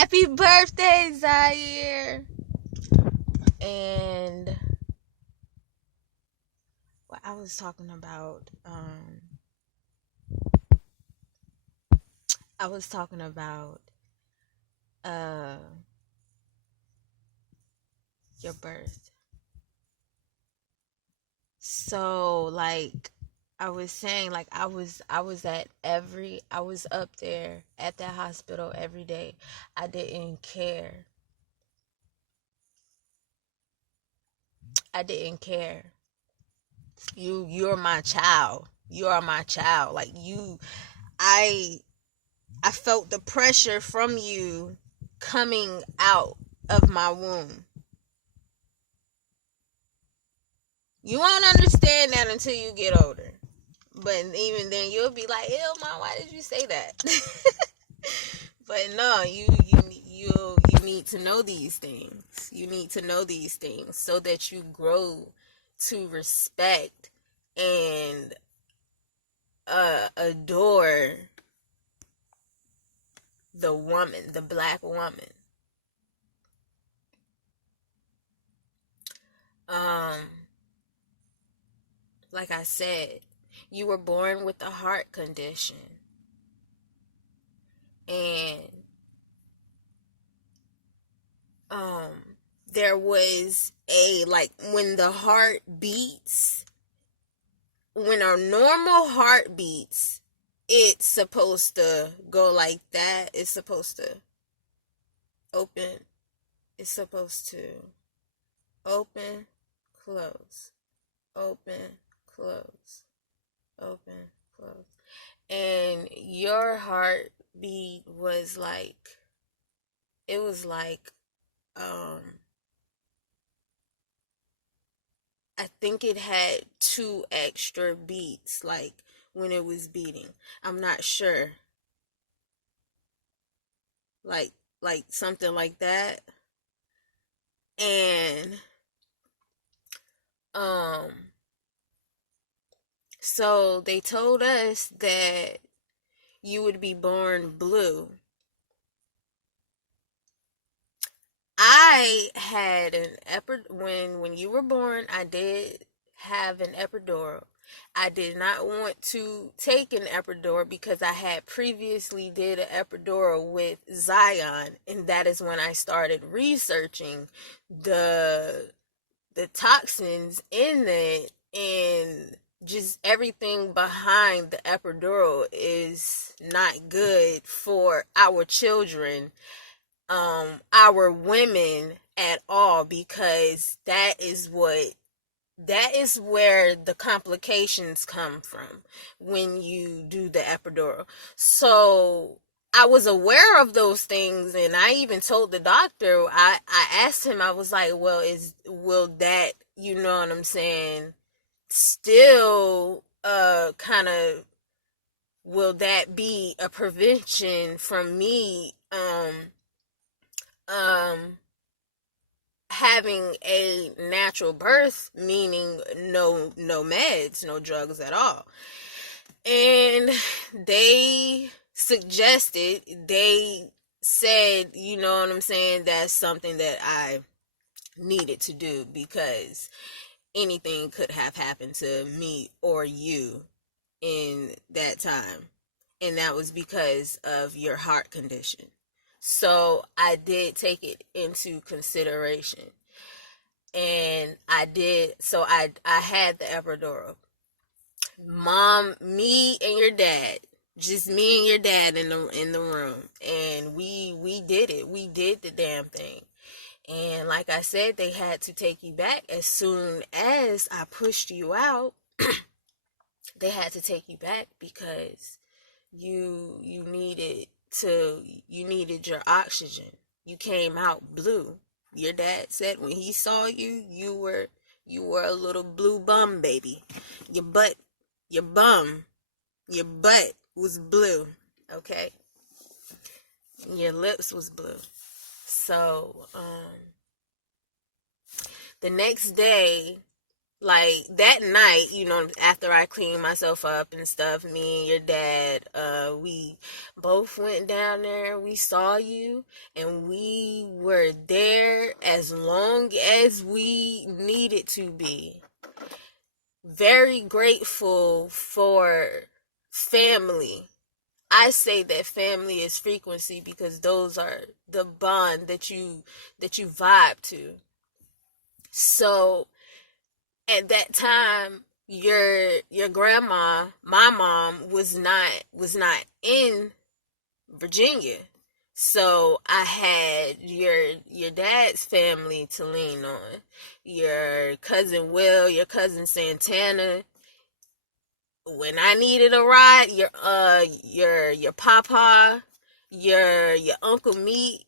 Happy birthday, Zaire. And what I was talking about, I was talking about uh your birth. So like I was saying, like I was up there at that hospital every day. I didn't care. I didn't care. You're my child. You are my child. Like I I felt the pressure from you coming out of my womb. You won't understand that until you get older. But even then, you'll be like, "Ew, mom, why did you say that?" But no, you need to know these things. You need to know these things so that you grow to respect and adore the woman, the black woman. Um, like I said, you were born with a heart condition. And um there was a like when the heart beats, when a normal heart beats, it's supposed to go like that. It's supposed to open. It's supposed to open, close, open, close, open, close. And your heartbeat was like, it was like, I think it had 2 extra beats, like when it was beating. I'm not sure. Like, something like that. And, um, so they told us that you would be born blue. I had an when you were born, I did have an epidural. I did not want to take an epidural because I had previously did an epidural with Zion, and that is when I started researching the toxins in it, and just everything behind the epidural is not good for our children, our women at all, because that is where the complications come from when you do the epidural. So I was aware of those things, and I even told the doctor, I asked him, I was like, well, will that, you know what I'm saying, still kind of, will that be a prevention from me um having a natural birth, meaning no meds, no drugs at all. And they said, you know what I'm saying, that's something that I needed to do because anything could have happened to me or you in that time. And that was because of your heart condition. So I did take it into consideration. And I did, so I had the epidural. Mom, me and your dad, just me and your dad in the room, and we did it. We did the damn thing. And like I said, they had to take you back as soon as I pushed you out. They had to take you back because you needed your oxygen. You came out blue. Your dad said when he saw you, you were a little blue bum baby. Your butt, your bum, your butt was blue. Okay, your lips was blue. So the next day, like that night, after I cleaned myself up and stuff, me and your dad, we both went down there. We saw you, and we were there as long as we needed to be. Very grateful for family. I say that family is frequency because those are the bond that you vibe to. So at that time, your grandma, my mom, was not in Virginia. So I had your dad's family to lean on. Your cousin Will, your cousin Santana. When I needed a ride, your papa, your Uncle Meat.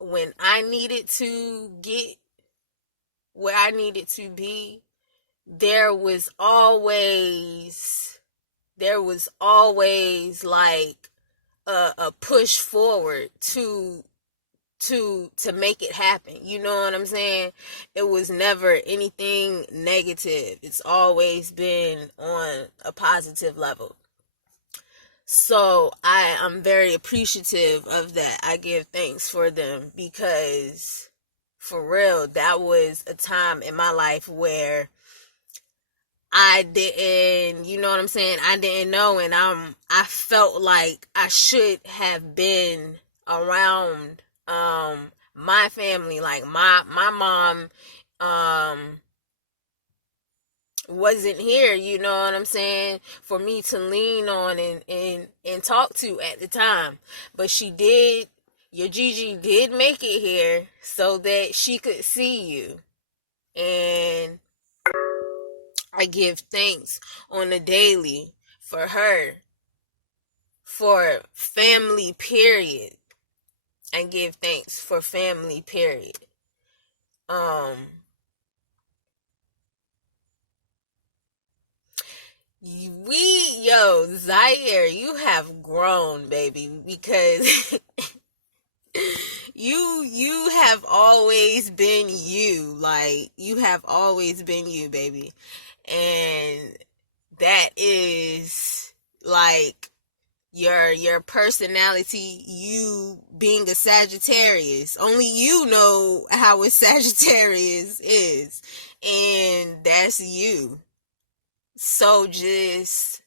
When I needed to get where I needed to be, there was always like a push forward to make it happen. You know what I'm saying? It was never anything negative. It's always been on a positive level. So I'm very appreciative of that. I give thanks for them because for real, that was a time in my life where I didn't, you know what I'm saying? I didn't know, and I felt like I should have been around my family. Like my mom wasn't here, you know what I'm saying, for me to lean on and talk to at the time. But she did, your Gigi did make it here so that she could see you. And I give thanks on a daily for her, for family, period. I give thanks for family, period. Zaire, you have grown, baby, because you have always been you. Like, you have always been you, baby. And that is like your personality, you being a Sagittarius. Only you know how a Sagittarius is, and that's you. So just,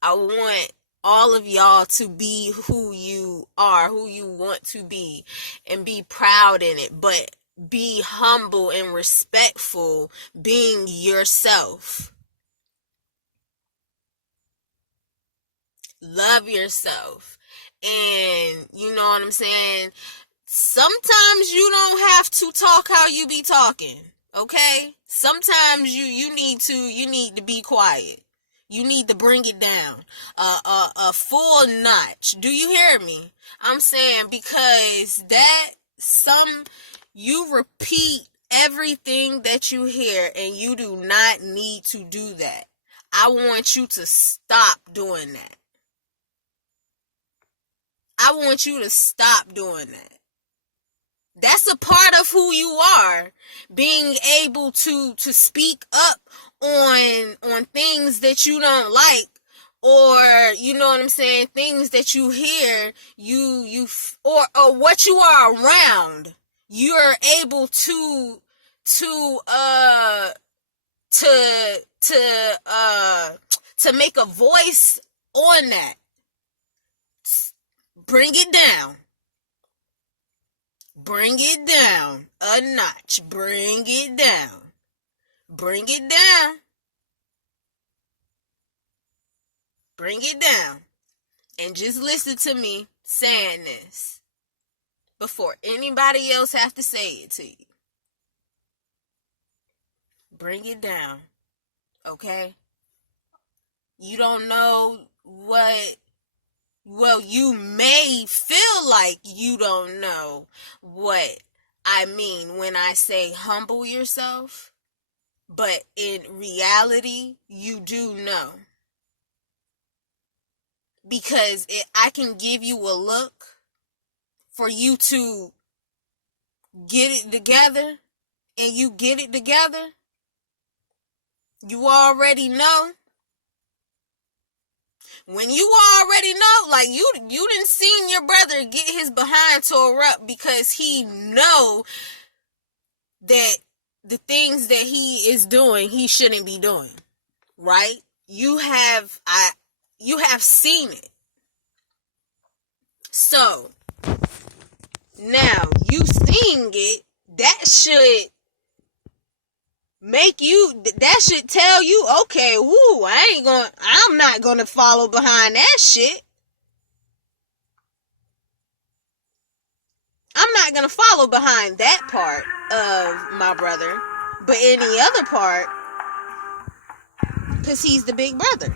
I want all of y'all to be who you are, who you want to be, and be proud in it, but be humble and respectful being yourself. Love yourself. And you know what I'm saying? Sometimes you don't have to talk how you be talking. Okay? Sometimes you need to be quiet. You need to bring it down a full notch. Do you hear me? I'm saying, because you repeat everything that you hear, and you do not need to do that. I want you to stop doing that. I want you to stop doing that. That's a part of who you are, being able to speak up on things that you don't like, or you know what I'm saying, things that you hear, or what you are around. You're able to make a voice on that. Bring it down. Bring it down a notch. Bring it down. Bring it down. Bring it down. And just listen to me saying this before anybody else have to say it to you. Bring it down. Okay? You don't know well, you may feel like you don't know what I mean when I say humble yourself, but in reality, you do know. Because I can give you a look for you to get it together, and you get it together, You already know. When you already know, like you didn't seen your brother get his behind tore up because he know that the things that he is doing, he shouldn't be doing, right? You have seen it. So now you seeing it, that should tell you, okay, woo, I'm not gonna follow behind that shit. I'm not gonna follow behind that part of my brother, but any other part, because he's the big brother.